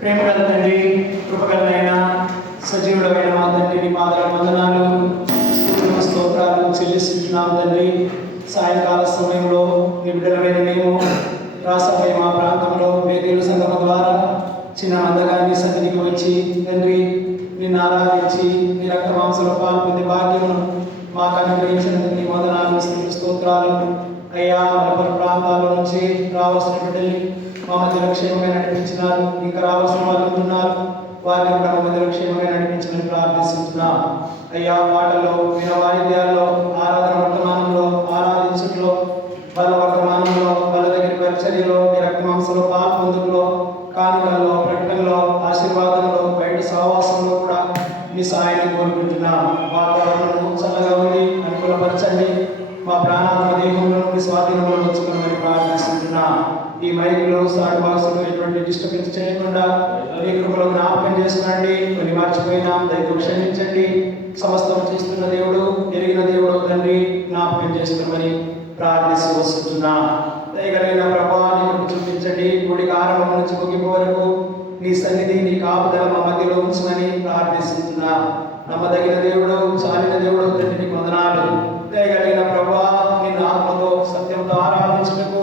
ప్రేమగల తండ్రి, కృపగలైన సజీవుడమైన మా తండ్రి, నీ పాదాల వందనాలు, స్తుతులు, స్తోత్రాలు చెల్లిస్తున్నాం తండ్రి. సాయంకాల సమయంలో నీ బిడ్డలమైన మేము రాసపై మా ప్రాంతంలో వేదికల సంఘం ద్వారా చిన్న మందగాన్ని సన్నిధికి వచ్చి తండ్రి నిన్ను ఆరాధించి నీ రక్త మాంసంలో పాల్పొందే భాగ్యమును మాకు అనుగ్రహించినందుకు నీ వందనాలు, స్తుతులు, స్తోత్రాలు. అయ్యా, మన ప్రాంతాల నుంచి రావాల్సిన బిడ్డల్ని మా మధ్యలో క్షేమంగా నడిపించినారు. ఇంకా రావాల్సిన వాళ్ళు ఉంటున్నారు, వారిని కూడా మా మధ్యలో క్షేమంగా నడిపించమని ప్రార్థిస్తున్నాం. అయ్యా, పాటల్లో, విన వాయిద్యాల్లో, ఆరాధన వర్తమానంలో, ఆరాధించట్లో, బల వర్తమానంలో, బల దగ్గర పరిచర్యలో, మీ రక్తమాంసంలో పాల్పొందులో, కానుకల్లో, ప్రకటనలో, ఆశీర్వాదంలో, బయట సహవాసంలో కూడా మీ సాయాన్ని కోరుకుంటున్నాం. వాతావరణం చల్లగా ఉంది, అనుకూలపరచండి. మా ప్రాణాత్మ దేహంలో మీ స్వాధీనంలో ఉంచుకోమని ప్రార్థిస్తున్నాం. ఈ మైకులో సాటి బాక్సులు ఎటువంటి డిస్టర్బెన్స్ చేయకుండా మీ కృపలో జ్ఞాపకం చేసుకోండి. కొన్ని మర్చిపోయినాం, దయతో క్షమించండి. సమస్తం చేస్తున్న దేవుడు, ఎరిగిన దేవుడు తండ్రి, జ్ఞాపకం చేసుకోమని ప్రార్థిస్తూ వస్తున్నాం. దయగలిగిన ప్రభావాన్ని కృప చూపించండి. గుడికి ఆరంభం నుంచి ముగింపు వరకు నీ సన్నిధి, నీ కాపుదల మా మధ్యలో ఉంచమని ప్రార్థిస్తున్నాం. నమ్మదగిన దేవుడు, చాలిన దేవుడు తండ్రి, నీకు వందనాలు. దయగలిగిన ప్రభా, నిన్ను ఆత్మతో సత్యంతో ఆరాధించటకు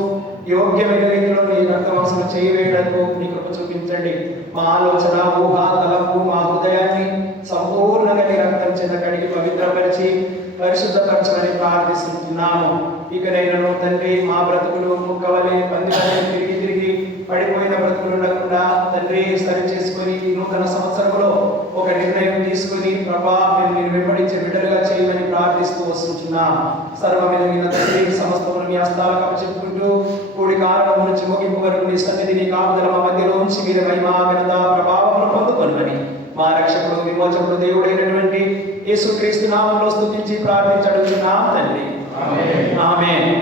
యోగ్యమైన రీతిలో నీ రక్తమాంసలు చేయవేయడానికి నీ కృప చూపించండి. మా ఆలోచన, ఊహ, తలంపు, మా హృదయాన్ని సంపూర్ణంగా నీ రక్తం చేత కడిగి పవిత్రపరిచి పరిశుద్ధపరచమని ప్రార్థిస్తున్నాము. ఇకనైనా తండ్రి, మా బ్రతుకులు ముక్కవలే పందివలే తిరిగి తిరిగి పడిపోయిన బ్రతుకులు ఉండకుండా తండ్రి సరి చేసుకొని నూతన సంవత్సరంలో ఒక నిర్ణయం తీసుకుని ప్రభా నేను వెంబడించే బిడ్డలుగా చేయమని ప్రార్థిస్తూ వస్తున్నాం. సర్వవిధమైన తండ్రి, సమస్తమును మీ హస్తాలకు అప్పచెప్పుకుంటూ కూడి కారణం నుంచి ముగింపు వరకు నీ సన్నిధి, నీ కాపుదల మా మధ్యలో ఉంచి మీరు మహిమ, ఘనత, ప్రభావం పొందుకొనమని మా రక్షకుడు, విమోచకుడు, దేవుడైనటువంటి యేసుక్రీస్తు నామములో స్తుతించి ప్రార్థించడుచున్నాం తండ్రి. ఆమేన్. ఆమేన్.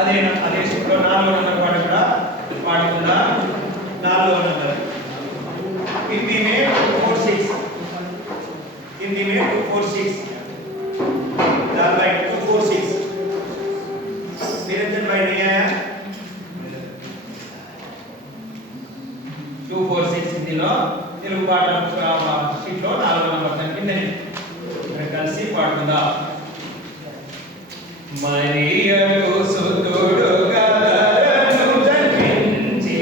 అదే షీట్లో 4వ నంబర్ పాట కూడా పాడుకుందా. 4వ నంబర్ हिंदी में 246, हिंदी में 246, लाल भाई 246, निरंजन भाई नहीं आया 246 हिंदीలో తెలుగు పాట షీట్లో 4వ నంబర్ దాని కిందనే కలిసి పాడుకుందా. మరియకు సుతుడు గదరను జన్మించి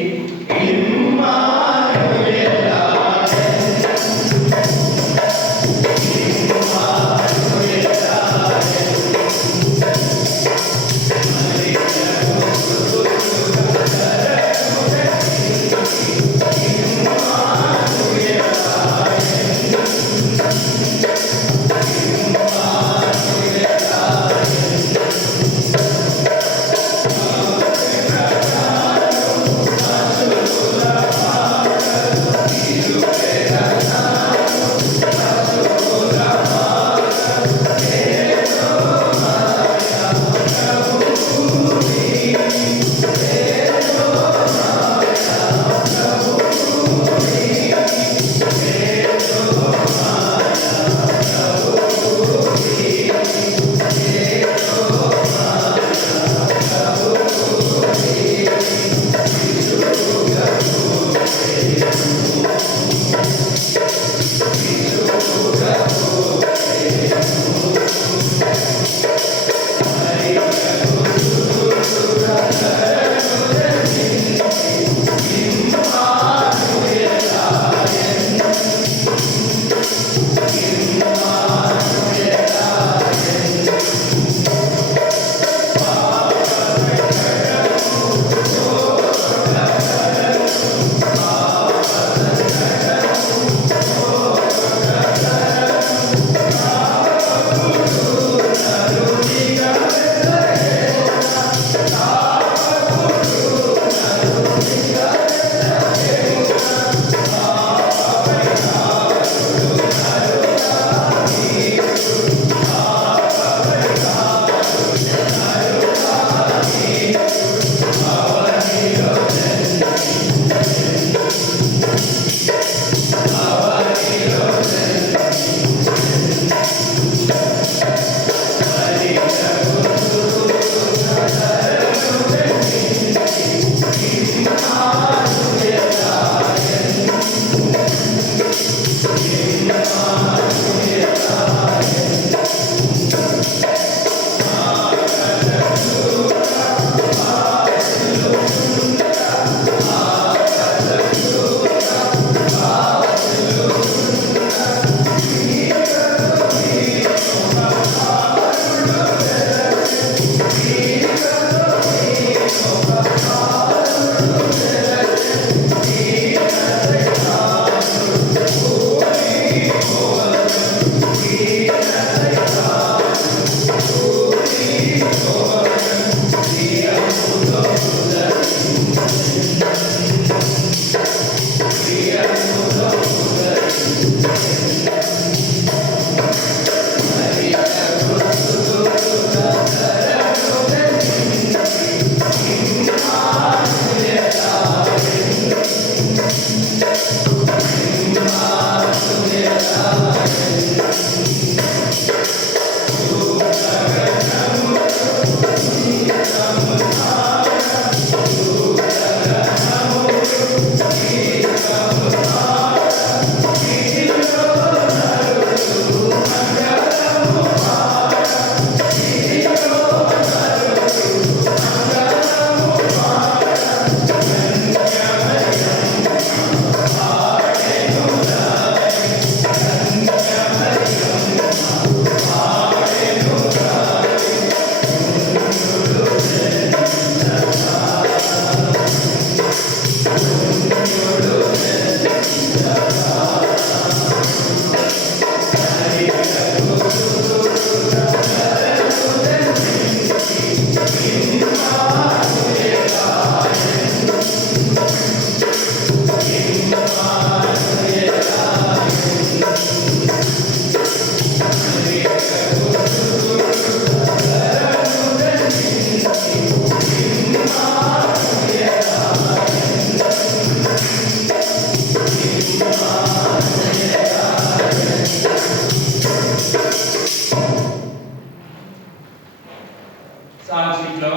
సాంగ్ షీట్లో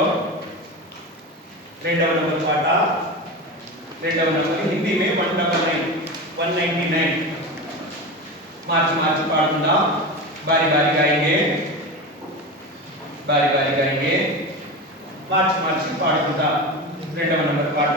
2వ నంబర్ పాట 2వ నంబర్ హిందీ में 199 మార్చి మార్చి పాడుకుందాం बारी बारी गाएंगे మార్చి మార్చి పాడుకుందాం 2వ నంబర్ పాట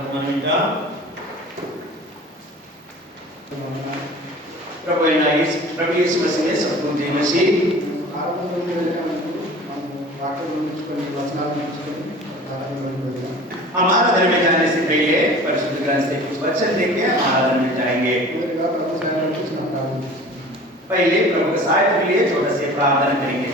వర్తమానం ఇంకా ప్రభు యేసు మసీహే సద్గురు జై మసీహ్. हमारा धर्म में जाने से पहले परिशुद्ध ग्रंथ से कुछ वचन लेके हमारा धर्म में जाएंगे. पहले प्रभु की सहायता के लिए छोटा से प्रार्थना करेंगे.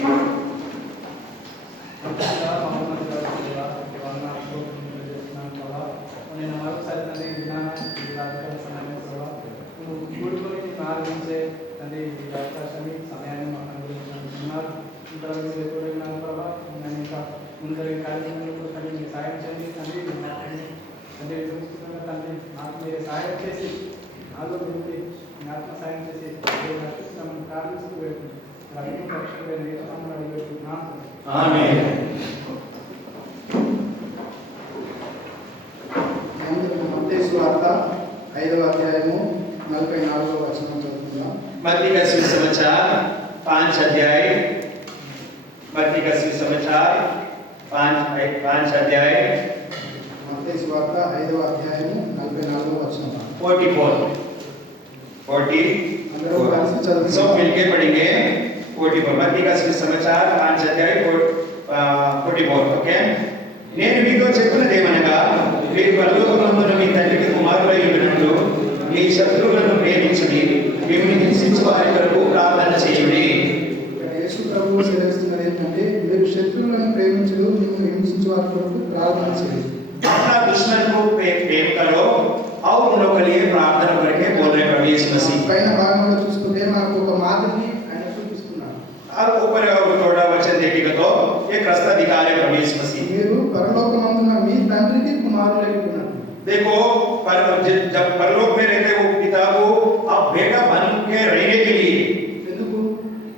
ఆమేన్. మత్తయి సువార్త 5వ అధ్యాయము 44వ వచనం చదువుకుందాం. मत्ती का सुसमाचार 5 अध्याय. मत्ती का सुसमाचार 5 अध्याय మత్తయి సువార్త 5వ అధ్యాయము 44వ వచనం. 40 అందరూ కలిసి చదువుకుందాం. सब मिलके पढ़ेंगे. 44 मत्ती का सुसमाचार 5 अध्याय 44. ఓకే. నేను మీతో చెప్పినదేమనగా మీరు పరలోకమందున్న మీ తండ్రికి కుమారులై ఉన్నట్లు మీ శత్రువులను ప్రేమించుడి, మిమ్మల్ని హింసించు వారి కొరకు ప్రార్థన చేయుడి. యేసు ప్రభువు సెలవిస్తున్నది ఏంటంటే మీరు శత్రువులను ప్రేమించుడు, మిమ్మల్ని హింసించు వారి కొరకు ప్రార్థన చేయండి. अपना दुश्मन को प्रेम करो और उन लोगों के लिए प्रार्थना करके बोल रहे प्रभु यीशु मसीह. పైన భాగంలో చూసుకుంటే మనకు ఒక మాదిరిని ఆయన చూపిస్తున్నారు. अब ऊपर थोड़ा वचन देखेगा तो एक रास्ता दिखा रहे प्रभु यीशु मसीह. మీరు పరలోకమందున్న మీ తండ్రికి కుమారులై ఉన్నారు. देखो जब परलोक में रहते वो पिता को अब बेटा बन के रहने के लिए. ఎందుకు?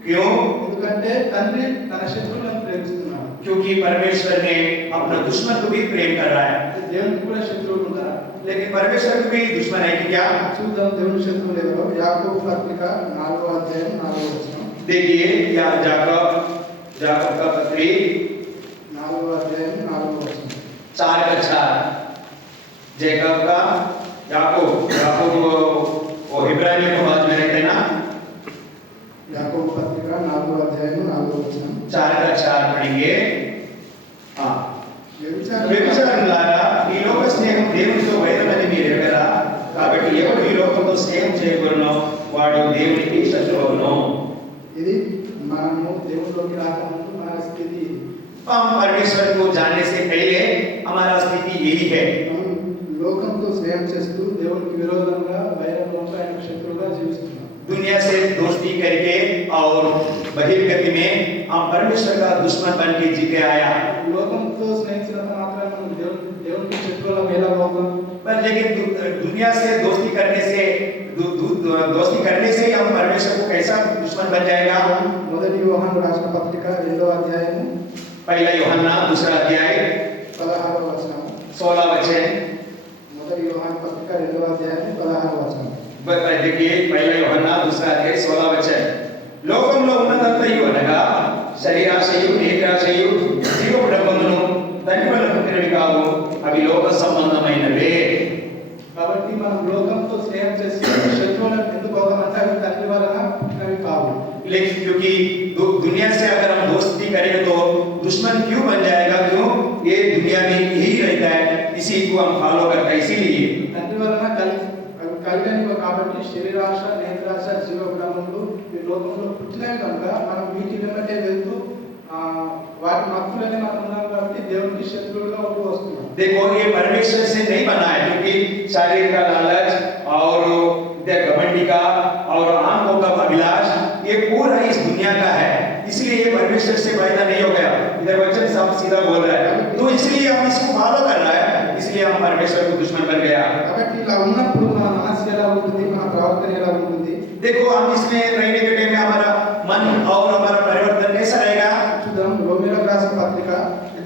क्यों? ఎందుకంటే తండ్రి తన శత్రువులను ప్రేమిస్తున్నాడు. क्योंकि परमेश्वर ने अपना दुश्मन को भी प्रेम कर रहा है. దేవునికి కూడా శత్రువులు ఉంటారా? लेकिन परमेश्वर को भी दुश्मन है कि क्या? చూద్దాం దేవుని శత్రువులు ఎవరో. యాకోబు పత్రిక 4వ అధ్యాయం 4వ వచనం. देखिए या जाकब का पत्री 4వ అధ్యాయం 4వ వచనం. 4 का 4 जैकब का याकूब वो इब्रानियों के बाद में रहते ना. యాకోబు పత్రిక 4వ అధ్యాయం 4వ వచనం. 4 का 4 पढ़ेंगे. हाँ. వ్యభిచారులారా ఈ లోక స్నేహం దేవునితో వైరమని మీరు ఎరగరా? కాబట్టి ఎవడు ఈ లోకంతో స్నేహం చేయకూడనో వాడు దేవునికి శత్రువును. ఇది మనము దేవునిలోకి రాకముందు మన స్థితి. हम परमेश्वर को जानने से पहले हमारा स्थिति यही है. మనం లోకంతో స్నేహం చేస్తూ దేవునికి విరోధంగా వైరంగా ఆయన శత్రువుగా జీవిస్తున్నాం. दुनिया से दोस्ती करके और बहिर्गति में हम परमेश्वर का दुश्मन बन के जी के आया. లోకంతో స్నేహితులంత మాత్రమే మనం దేవునికి శత్రువుల మేలా అవుతాం. पर लेकिन दुनिया से दोस्ती करने से हम परमेश्वर को कैसा दुश्मन बन जाएगा? మొదటి యోహాను రాసిన పత్రిక 2వ అధ్యాయము पहला यूहन्ना 2 अध्याय 16వ వచనం. 16 वचन. మొదటి యోహాను పత్రిక 2వ అధ్యాయము 16వ వచనం. देखिए पहला यूहन्ना 2 अध्याय 16 वचन. లోకంలో ఉన్నదంతయు అనగా శరీరాశయు నేత్రాశయు జీవపుడమ్మను తండ్రి వల్ల పుట్టినవి కావు, అవి లోక సంబంధమైనవే. కాబట్టి మనం లోకంతో స్నేహం చేసి శత్రువులను ఎందుకు అవుతామంటే అవి తండ్రి వలన పుట్టినవి కావు. लेकिन क्योंकि दुनिया से अगर हम दोस्ती करेंगे तो दुश्मन क्यों बन जाएगा? क्यों? ये दुनिया में यही रहता है, इसी को हम फॉलो करते हैं. इसीलिए తండ్రి వలన కలిగినవి కాబట్టి శరీరాశ నేత్రాశ జీవగుణములు ఈ లోకంలో పుట్టినవి కనుక మనం వీటి వెంబడే వెళ్తూ వాటి మత్తులనే మనం ఉన్నాం కాబట్టి దేవునికి శత్రువులుగా ఉంటూ వస్తున్నాం. देखो ये परमेश्वर से नहीं बना है, क्योंकि शरीर का लालच और घमंडी का और आंखों का अभिलाष ये पूरा इस दुनिया का है. इसलिए ये परमेश्वर से पैदा नहीं हो गया. इधर वचन साफ सीधा बोल रहा है, तो इसलिए हम इसको फॉलो कर रहा है, इसलिए हम परमेश्वर को दुश्मन बन गया. కాబట్టి ఇలా ఉన్నప్పుడు మన మనసు ఎలా ఉంటుంది, మన ప్రవర్తన ఎలా ఉంటుంది? देखो हम इसमें रहने के टाइम में हमारा मन और हमारा परिवर्तन कैसा रहेगा? చూద్దాం రోమీయులకు రాసిన పత్రిక.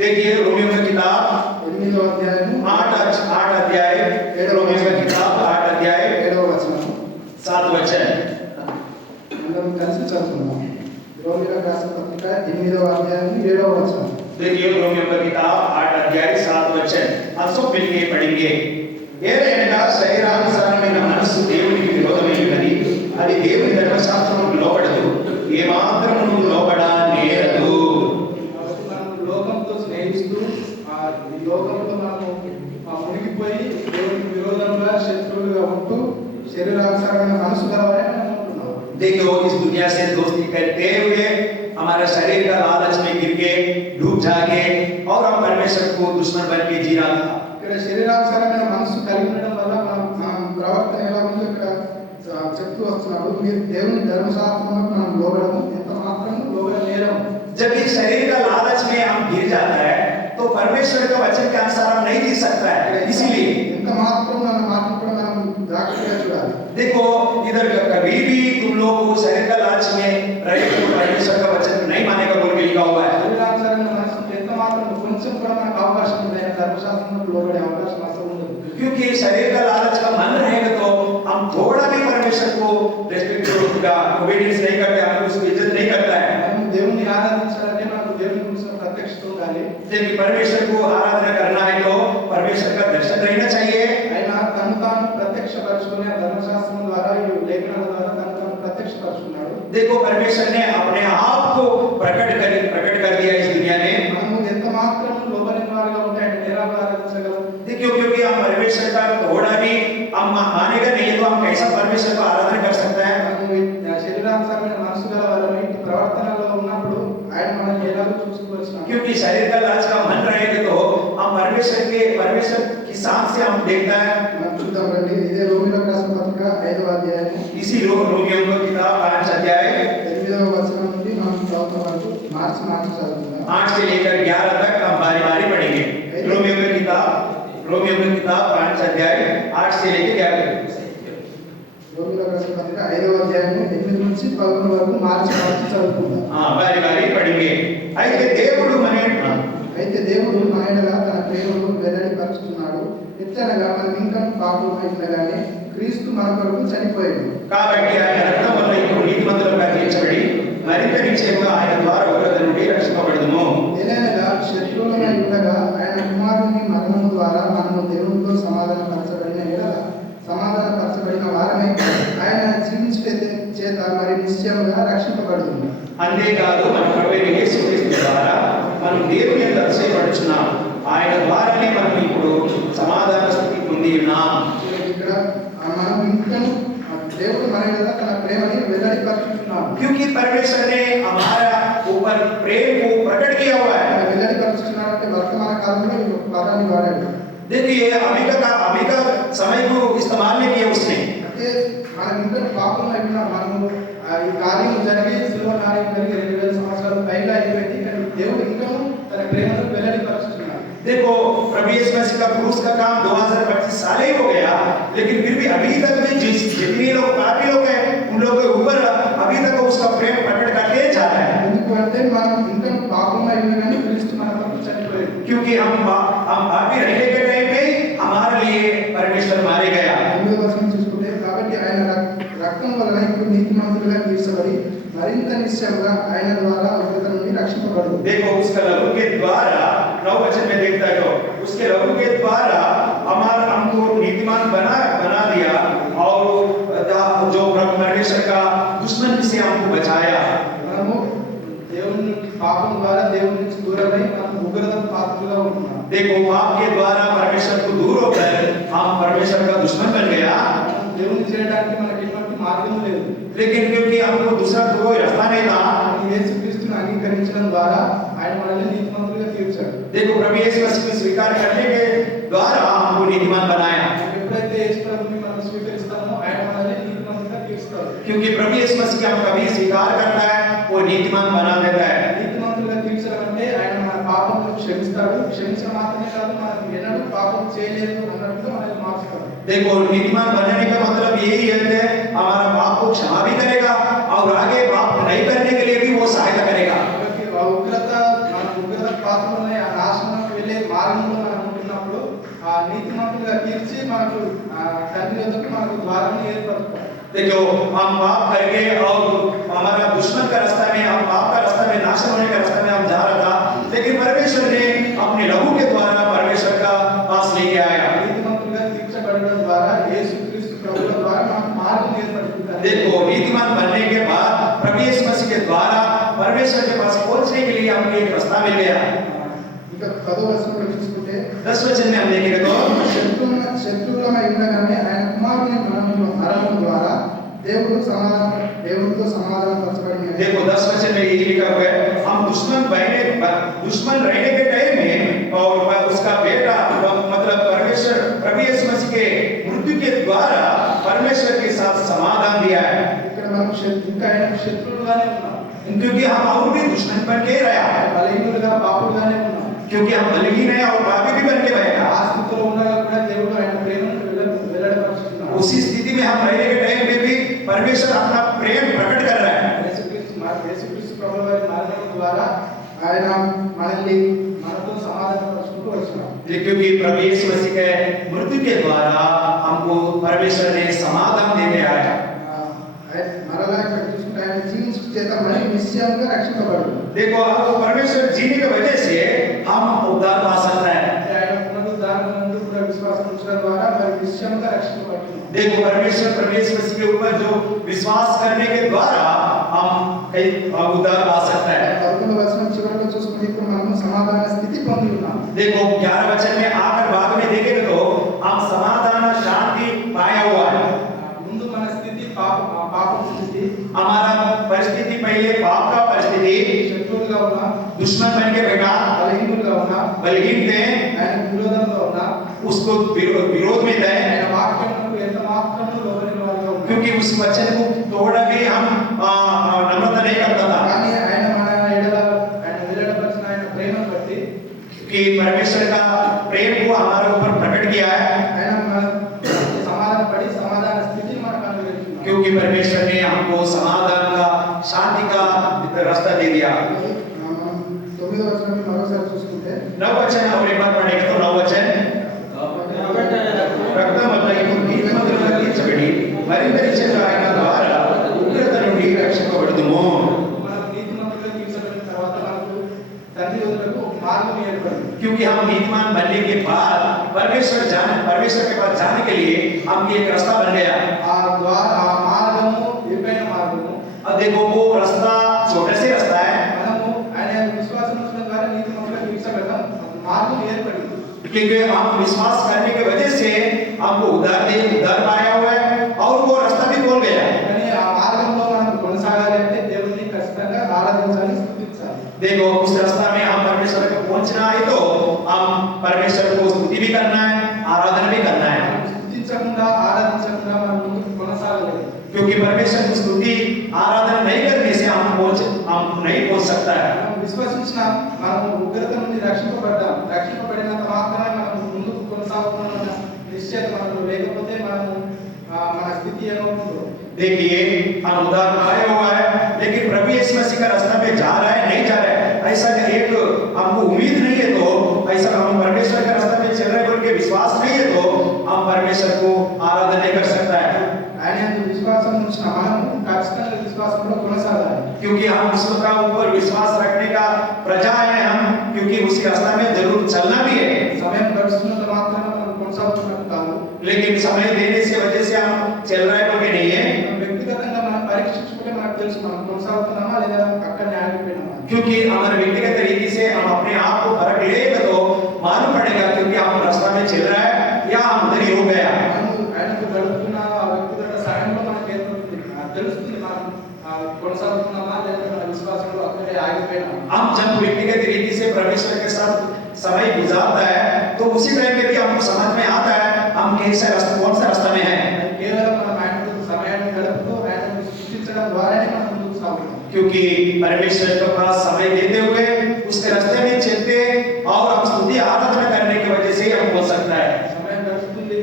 देखिए रोमियो की किताब 8వ అధ్యాయము 8 अध्याय. रोमियो की किताब 8 अध्याय 7వ వచనం. 7 वचन. అందరం కలిసి చదువుకుందాం. రోమీయులకు రాసిన పత్రిక 8వ అధ్యాయము 7వ వచనం. देखिए रोमियो की किताब 8 अध्याय 7 वचन. हम सब मिलकर पढ़ेंगे. ఏదైనా శరీరానుసారమైన మనస్సు దేవునికి విరోధమైనది, అది దేవుని ధర్మశాస్త్రముకు లోబడదు, ఏమాత్రము లోబడ నేరదు. కాబట్టి మనం లోకంతో స్నేహిస్తూ ఈ లోకంలో మనము మునిగిపోయి దేవునికి విరోధంగా శత్రువులుగా ఉంటూ శరీరానుసారమైన మనసు గలవారని మనం అనుకుంటున్నాం. देखो इस दुनिया से दोस्ती करते हुए हमारा शरीर का लालच में गिर के डूब जाके और हम परमेश्वर को दुश्मन बन के जी रहा था. ఇక్కడ శరీరానుసారమైన మనసు కలిగి ఉండడం వల్ల మనం ప్రవర్తన ఎలా ఉందో ఇక్కడ చెప్తూ వస్తున్నాడు. మీరు దేవుని ధర్మశాస్త్రంలో మనం లోబడము, ఎంత మాత్రం లోబడ నేరం. जब इस शरीर का लालच में हम गिर जाता है तो परमेश्वर का वचन के अनुसार हम नहीं जी सकता है. इसीलिए ఎంత మాత్రం మన మాటను కూడా మనం జాగ్రత్తగా చూడాలి. देखो इधर कभी भी तुम लोग को शरीर का लालच में रहे तो परमेश्वर का वचन नहीं मानेगा बोल के लिखा हुआ है. శరీరానుసారమైన మనసు ఎంత మాత్రం కొంచెం కూడా మనకు అవకాశం ఉంది, ధర్మశాస్త్రంలో లోబడే అవకాశం అసలు ఉండదు. क्योंकि शरीर का लालच का मन रहेगा तो हम थोड़ा भी परमेश्वर को रेस्पेक्ट ओबीडियंस नहीं करते, हम उसकी इज्जत नहीं करता है. మనం దేవుని ఆరాధించాలంటే మనకు దేవుని గురించి ప్రత్యక్షత ఉండాలి. लेकिन परमेश्वर को आराधना करना है तो परमेश्वर का दर्शन रहना चाहिए. ఆయన తను తాను ప్రత్యక్షపరచుకునే ధర్మశాస్త్రం ద్వారా ఈ లేఖనాల ద్వారా తను తాను ప్రత్యక్షపరచుకున్నాడు. देखो परमेश्वर ने अपने आप को प्रकट कर दिया इस दुनिया में. మనము ఎంత మాత్రం లోబడిన వారిగా ఉంటే ఆయన నిరాకరించగలం. देखिए क्योंकि हम परमेश्वर का थोड़ा भी हम मानेगा नहीं तो हम कैसा परमेश्वर को आराधना कर सकते हैं. మనము శరీరానుసారమైన మనసు గల వారమై ప్రవర్తనలో ఉన్నప్పుడు ఆయన మనల్ని ఎలాగో చూసుకోవచ్చున్నాడు. क्योंकि शरीर का लालच का मन रहेगा तो हम परमेश्वर की साथ से हम देखता है. మనం చూద్దాం రండి. ఇదే రోమిలకు రాసిన పత్రిక 5వ అధ్యాయం इसी रोमियो की किताब 5 अध्याय 8వ వచనం నుండి మనం చదువుతాం వరకు మార్చి చదువుకుందాం. 8 से लेकर 11 तक हम बारी-बारी पढ़ेंगे. रोमियो की किताब 5 अध्याय 8 से लेकर 11 तक. రోమిలకు రాసిన పత్రిక 5వ అధ్యాయం 8 నుంచి 11 వరకు మార్చి చదువుకుందాం. బారి పడింది. అయితే దేవుడు మన ఎడల తన ప్రేమను వెల్లడిపరుచుతున్నాడు. ఎట్లనగా మనం ఇంకా పాపులమై ఉండగానే క్రీస్తు మన కొరకు చనిపోయాడు. కాబట్టి ఆయన రక్తం వల్ల ఇప్పుడు నీతిమంతులుగా తీర్చబడి మరింత నిశ్చయంగా ఆయన ద్వారా ఉగ్రత నుండి రక్షింపబడదుము. ఏలైనగా శత్రువులమై ఉండగా ఆయన కుమారుని మరణము ద్వారా మనము దేవునితో సమాధానపరచబడిన వారమై ఆయన జీవించే చేత మరి నిశ్చయంగా రక్షింపబడుతుంది. అంతేకాదు మన ప్రభువైన యేసుక్రీస్తు ద్వారా మనం దేవుని యందు అతిశయపడుచున్నాం. ఆయన ద్వారానే మనం ఇప్పుడు సమాధాన స్థితి పొంది ఉన్నాం. ఇక్కడ మనం ఇంకా దేవుడు మన మీద తన ప్రేమని వెల్లడిపరుచుతున్నాడు. क्योंकि परमेश्वर ने हमारा ऊपर प्रेम को प्रकट किया हुआ है. వెల్లడిపరుచుతున్నాడంటే వర్తమాన కాలంలో ఈ పదాన్ని వాడాడు. देखिए अभी का समय को इस्तेमाल नहीं किया उसने. అంటే మనం ఇంకా పాపంలో ఉన్నాం. మనము ఈ కార్యం జరిగి శిలువ కార్యం జరిగి 2000 సంవత్సరాలు పైగా అయిపోయింది. కానీ దేవుడు ఇంకా తన ప్రేమను వెల్లడిపరుచుతున్నాడు. देखो प्रभु यीशु मसीह का क्रूस का काम 2025 साल ही हो गया, लेकिन फिर भी अभी तक भी जितने लोग पापी लोग हैं उन लोगों के ऊपर अभी तक उसका प्रेम प्रकट करके जा रहा है. ఎందుకంటే మనం ఇంకా పాపంలో ఉన్నామని క్రీస్తు మన కొరకు చనిపోయాడు. क्योंकि हम पापी रहने के टाइम पे हमारे लिए परमेश्वर मारे गया. 9వ వచనం చూసుకుంటే కాబట్టి ఆయన రక్తం వలన ఇప్పుడు నీతిమంతులుగా తీర్చబడి మరింత నిశ్చయంగా ఆయన ద్వారా ఉగ్రత నుండి రక్షింపబడు. देखो उसका लहू के द्वारा 9 वचन में देखता है, उसके लहू के द्वारा हमको नीतिमान बना दिया और जो परमेश्वर का दुश्मन से हमको बचाया. మనము దేవుని పాపం ద్వారా దేవుని నుంచి దూరమై మనం ఉగ్రతకు పాత్రలుగా ఉంటున్నాం. देखो पाप के द्वारा परमेश्वर को दूर होकर हम परमेश्वर का दुश्मन बन गया. దేవుని చేయడానికి మనకి ఎటువంటి మార్గం లేదు. लेकिन क्योंकि हमको दूसरा कोई रास्ता नहीं था, యేసుక్రీస్తుని అంగీకరించడం ద్వారా ఆయన మనల్ని నీతిమంతులుగా తీర్చాడు. देखो प्रभु यीशु मसीह को स्वीकार करने के द्वारा हमको नीतिमान बनाया. ఎప్పుడైతే యేసు ప్రభుని మనం స్వీకరిస్తామో ఆయన మనల్ని నీతిమంతులుగా తీర్చుతాడు. क्योंकि प्रभु यीशु मसीह को हम कभी स्वीकार करता है वो नीतिमान बना देता है. నీతిమంతులుగా తీర్చడం అంటే ఆయన మన పాపములను క్షమిస్తాడు. క్షమించడం మాత్రమే కాదు, మనం ఎన్నడూ పాపం చేయలేదు అన్నట్టుగా మనల్ని మార్చుతాడు. देखो नीतिमान बनने का मतलब यही है कि हमारा पाप को क्षमा भी करेगा और आगे पाप नहीं करने के लिए भी वो सहायता करेगा. కాబట్టి ఆ ఉగ్రత పాత్రలోనే ఆ నాశనంకి వెళ్ళే మార్గంలో మనం ఉంటున్నప్పుడు ఆ నీతిమంతులుగా తీర్చి మనకు తండ్రి వద్దకు మనకు ద్వారాన్ని ఏర్పరుస్తాడు. देखो हम पाप करके और हमारा दुश्मन का रास्ता में, हम पाप का रास्ता में, नाश होने का रास्ता में हम जा रहा था, लेकिन परमेश्वर ने अपने लहू के द्वारा परमेश्वर का पास लेके आया. నీతిమంతులుగా తీర్చబడిన देखो नीतिमान बनने के बाद प्रभु यीशु मसीह के द्वारा परमेश्वर के पास पहुंचने के लिए हमको एक रास्ता मिल गया। ఇంకా 10వ వచనంలో చూసుకుంటే 10 वचन में हम देखेंगे तो శత్రువులమై ఉండగానే ఆయన కుమారుని మనలో మరణం ద్వారా దేవుడితో సమాధానపరచబడిన देखो 10 वचन में यही लिखा हुआ है, हम दुश्मन रहने के टाइम में और उसका बेटा मतलब परमेश्वर प्रभु यीशु मसीह के मृत्यु के द्वारा परमेश्वर के साथ समाधान दिया है। ఇక్కడ మనం ఇంకా ఆయన శత్రువులుగానే ఉన్నాం, क्योंकि हम और भी दुश्मन बन के रहा है, బలహీనులుగా పాపులుగానే ఉన్నాం। क्योंकि हम बलहीन है और पापी भी बन के रहे ఆ हैं। స్థితిలో ఉండగా కూడా దేవుడు ఆయన ప్రేమను వెల్లడిపరుస్తున్నాడు। उसी स्थिति में हम रहने के टाइम में भी परमेश्वर अपना प्रेम प्रकट कर रहा है। యేసుక్రీస్తు ప్రభువు వారి మరణం ద్వారా ఆయన మనతో సమాధానపరుచుకుంటూ వచ్చాడు। क्योंकि प्रभु यीशु मसीह के मृत्यु के द्वारा हमको परमेश्वर ने समाधान देने आया। మరలా ఇక్కడ చూసుకుంటే ఆయన జీవించు చేత మరి నిశ్చయంగా రక్షింపబడు। देखो अब परमेश्वर जीने की वजह से हम उद्धार पा सकता है। ఆయన పునరుద్ధానమందు కూడా విశ్వాసం ఉంచడం ద్వారా మరి నిశ్చయంగా రక్షింపబడుతున్నాం। देखो परमेश्वर प्रभु यीशु मसीह के ऊपर जो विश्वास करने के द्वारा हम कई उद्धार पा सकता है। 11వ వచనం చివరిలో చూసుకుంటే ఇప్పుడు మనం సమాధాన స్థితి పొంది ఉన్నాం। देखो 11 वचन में आकर बाद में देखेंगे तो हम समाधान शांति पाया हुआ है। ముందు మన స్థితి పాపం స్థితి, हमारा परिस्थिति पहले पाप का परिस्थिति, శత్రువులుగా ఉన్నా, दुश्मन बन के बैठा, బలహీనులుగా ఉన్నా, बलहीन थे, ఆయన విరోధంగా ఉన్నా, उसको विरोध में थे, ఆయన వాక్యమునకు ఎంత మాత్రము లోబడిన వారిగా ఉన్నా। क्योंकि उस वचन को तोड़ भी हम नम्रता नहीं करता था। కానీ ఆయన మన ఎడల ఆయన వెల్లడిపరిచిన ఆయన ప్రేమను బట్టి कि परमेश्वर का प्रेम को हमारे ऊपर प्रकट किया है, ఆయన మన సమాధానపడి సమాధాన స్థితిని మనకు అనుగ్రహించాడు। क्योंकि परमेश्वर ने हमको समाधान का शांति का रास्ता दे दिया। 9వ వచనాన్ని మరోసారి చూసుకుంటే 9 वचन और एक बार पढ़ेंगे तो 9 वचन రక్తం వల్ల నీతిమంతులుగా తీర్చబడి మరింత నిశ్చయంగా ఆయన ద్వారా ఉగ్రత నుండి రక్షింపబడుదుము। మనం నీతిమంతులుగా తీర్చబడిన తర్వాత మనకు తండ్రి వద్దకు ఒక మార్గం ఏర్పడింది। क्योंकि हम नीतिमान बनने के बाद परमेश्वर के पास जाने के लिए हमको एक रास्ता बन गया। ఆ మార్గము ఇరుకైన మార్గము। अब देखो वो रास्ता छोटा से रास्ता है, మనము ఆయన విశ్వాసం ఉంచడం ద్వారా నీతిమంతులుగా తీర్చబడడం మార్గం ఏర్పడింది। क्योंकि हम विश्वास करने की वजह से हमको उद्धार पाया हुआ है और वो रास्ता भी खोल गया। కానీ ఆ మార్గంలో మనం కొనసాగాలి అంటే దేవుని ఖచ్చితంగా ఆరాధించాలి, స్తుతించాలి। देखो उस रास्ता में हम परमेश्वर को पहुंचना है तो हम परमेश्वर को स्तुति भी करना है, आराधना भी करना है, మనం స్తుతించకుండా ఆరాధించకుండా మనం ముందుకు కొనసాగలేము। क्योंकि परमेश्वर की स्तुति आराधना नहीं करने से हम नहीं पहुंच सकता है। మనం విశ్వసించిన మనం ఉగ్రత నుండి రక్షింపబడినంత మాత్రమే మనం ముందుకు కొనసాగుతున్న నిశ్చయత మనకు లేకపోతే మనము మన స్థితి ఏమవుతుందో। देखिए हम उद्धार पाया हुआ है लेकिन प्रभु यीशु मसीह का रास्ता पे जा रहा है नहीं जा रहा है, ऐसा एक हमको उम्मीद नहीं है तो ऐसा हम परमेश्वर के रास्ते में चल रहे बोल के विश्वास नहीं है तो हम परमेश्वर को आराधना नहीं कर सकता है। ఆయన విశ్వాసం ఉంచిన మనము ఖచ్చితంగా విశ్వాసంలో కొనసాగాలి। क्योंकि हम उसका का ऊपर विश्वास रखने का प्रजा है हम, क्योंकि उसी रास्ता में जरूर चलना भी है। సమయం గడుస్తున్నంత మాత్రాన మనం కొనసాగుతున్నట్టు కాదు। लेकिन समय देने से वजह से हम चल रहे बोल के नहीं है, మనం వ్యక్తిగతంగా మనం పరీక్షించుకుంటే మనకు తెలుసు మనం కొనసాగుతున్నామా లేదా అక్కడనే ఆగిపోయినామా। क्योंकि हमारे व्यक्तिगत तरीके से हम अपने आप को परख लेगा तो मालूम पड़ेगा क्योंकि हम रास्ता में चल रहा है या हम उधर ही रुक गया। ఆయనకు గడుపుతున్న ఆ వ్యక్తిగత సాయంలో మనకు ఏర్పడుతుంది, తెలుస్తుంది మనం కొనసాగుతున్నామా లేదా మన విశ్వాసంలో అక్కడే ఆగిపోయినామా। हम जब व्यक्तिगत रीति से परमेश्वर के साथ समय गुजारता है तो उसी टाइम में भी हमको समझ में आता है हम कौन सा रास्ता में है। కేవలం మనం ఆయనతో సమయాన్ని గడుపుతూ ఆయనను స్తుతించడం ద్వారానే మనం ముందుకు సాగుతాం। क्योंकि परमेश्वर के पास समय देते हुए उसके रास्ते में चलते और हम स्तुति आराधना करने की वजह से हम हो सकता है। సమయం గడుస్తుంది,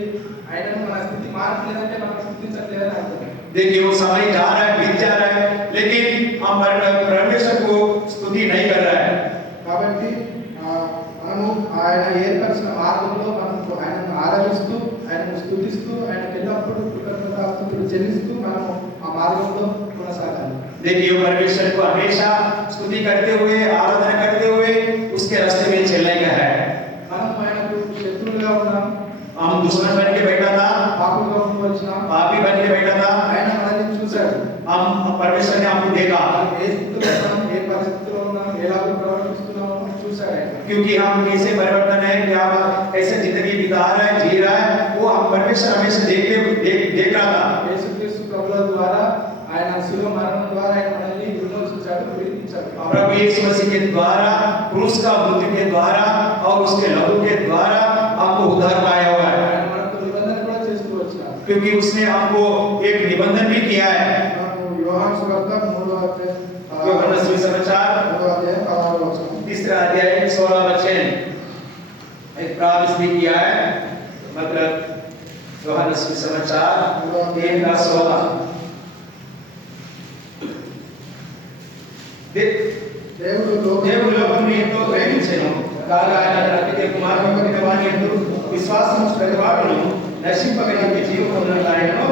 ఆయనను మన స్థితి మార్చలేదంటే మనం స్తుతించట్లేదని అర్థం। देखिए वो समय जा रहा है, बीत जा रहा है, लेकिन हम परमेश्वर को स्तुति नहीं कर रहा है। కాబట్టి మనము ఆయన ఏర్పరిచిన మార్గంలో మనం ఆయనను ఆరాధిస్తూ ఆయనను స్తుతిస్తూ ఆయనకు ఎల్లప్పుడూ కృతజ్ఞతాస్తుతులు చెల్లిస్తూ మనము ఆ మార్గంలో కొనసాగాలి। देखिए परमेश्वर को हमेशा स्तुति करते हुए आराधना करते हुए उसके रास्ते में चलने का है। మనము ఆయనకు శత్రువులుగా ఉన్నాం, हम दुश्मन बन के बैठा था, పాపులుగా ఉండవచ్చున, पापी बन के बैठा था, ఆయన మనల్ని చూసి क्योंकि हम कैसे परिवर्तन है, क्या कैसे जिंदगी बिता रहा है, जी रहा है, वो हम परमेश्वर हमेशा देख रहा था। యేసుక్రీస్తు ప్రభుల ద్వారా ఆయన శిలువ మరణం ద్వారా ఆయన మనల్ని విమోచించాడు, విడిపించాడు. प्रभु यीशु मसीह के द्वारा, क्रूस का मृत्यु के द्वारा और उसके लहू के द्वारा आपको उद्धार पाया हुआ है, ఆయన మనకు నిబంధన కూడా చేస్తూ వచ్చాడు. क्योंकि उसने हमको एक निबंधन भी किया है। మనము యోహాను సువార్త 3వ అధ్యాయం యోహాను సువిశేష 3వ అధ్యాయం 16వ వచనం. तीसरा अध्याय 16 वचन एक प्रॉमिस भी किया है, मतलब యోహాను సువిశేష 3:16 దేవుడు లోకమును ఎంతో ప్రేమించెను, కాగా ఆయన తన అద్వితీయ కుమారుని పంపిన వాని యందు విశ్వాసము ఉంచు ప్రతివాడును నశింపక నిత్య జీవమును ఆయనను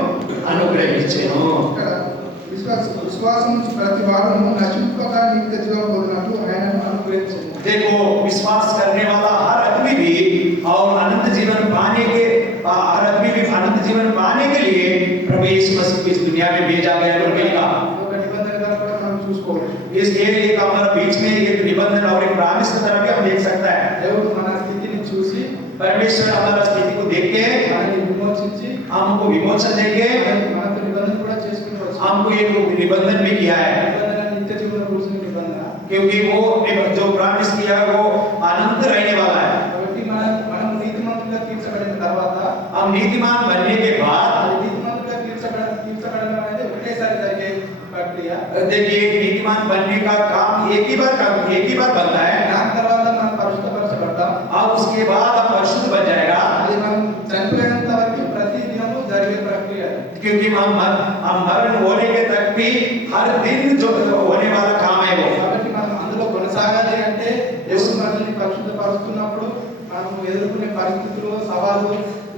అనుగ్రహించెను। ఇక్కడ విశ్వాసం ప్రతి వాడును నశింపక నిత్య జీవం పొందినట్లు ఆయనను అనుగ్రహించెను. देखो, विश्वास करने वाला हर आदमी भी और अनंत जीवन पाने के लिए प्रभु यीशु मसीह को इस दुनिया में भेजा गया है। ఒక నిబంధనగా కూడా మనం చూసుకోవచ్చు. इसलिए एक हमारा बीच में एक निबंधन और एक प्रॉमिस की तरह भी हम देख सकता है। దేవుడు మన స్థితిని చూసి परमेश्वर हमारा स्थिति को देख के మనల్ని విమోచించి हमको विमोचन देके మనతో నిబంధన కూడా చేసుకుని వచ్చాడు. हमको एक निबंधन भी किया है, నిబంధన నిత్య జీవనం గురించిన నిబంధన. क्योंकि वो जो प्रॉमिस किया है वो अनंत रहने वाला है। కాబట్టి మనం నీతిమంతులుగా తీర్చబడిన తర్వాత हम नीतिमान बनने के बाद అది నీతిమంతులుగా తీర్చబడడం అనేది ఒకేసారి జరిగే ప్రక్రియ. देखिए, नीतिमान बनने का काम एक ही बार बनता है, దాని తర్వాత మనం పరిశుద్ధపరచబడతాం. और उसके बाद हम परिशुद्ध बन जाएगा, అది మనం చనిపోయేంత వరకు ప్రతి దినము జరిగే ప్రక్రియ. क्योंकि हम मरण होने के तक भी हर दिन जो होने वाला काम है वो। కాబట్టి మనం అందులో కొనసాగాలి అంటే దేవుడు మనల్ని పరిశుద్ధపరుస్తున్నప్పుడు మనం ఎదుర్కొనే పరిస్థితులు, సవాళ్ళు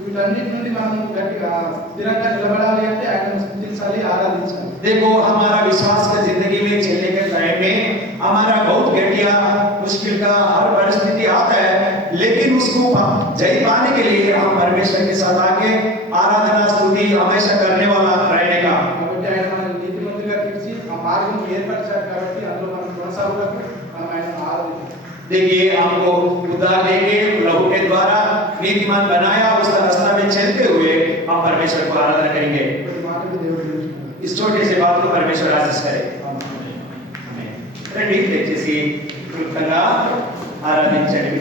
వీటన్నిటి నుండి మనం గట్టిగా స్థిరంగా నిలబడాలి అంటే ఆయనను స్తుతించాలి, ఆరాధించాలి. देखो, हमारा विश्वास का जिंदगी में चलने के टाइम में हमारा बहुत घटिया मुश्किल का हर परिस्थिति आता है, लेकिन उसको जय पाने के लिए हम परमेश्वर के साथ आके आराधना स्तुति हमेशा करने वाला रहने का। కాబట్టి ఆయన మనల్ని నీతిమంతులుగా తీర్చి ఆ మార్గం ఏర్పరిచారు కాబట్టి అందులో మనం కొనసాగుటకు మనం ఆయనను ఆరాధించాలి. देखिए, हमको उद्धार देके लहू के द्वारा नीतिमान बनाया, उस रास्ता में चलते हुए हम परमेश्वर को आराधना करेंगे। ఈ మాటకు దేవుడు దీవించును. इस छोटे से बात को परमेश्वर आशीष करे। రండి, దయచేసి కృతజ్ఞంగా ఆరాధించండి।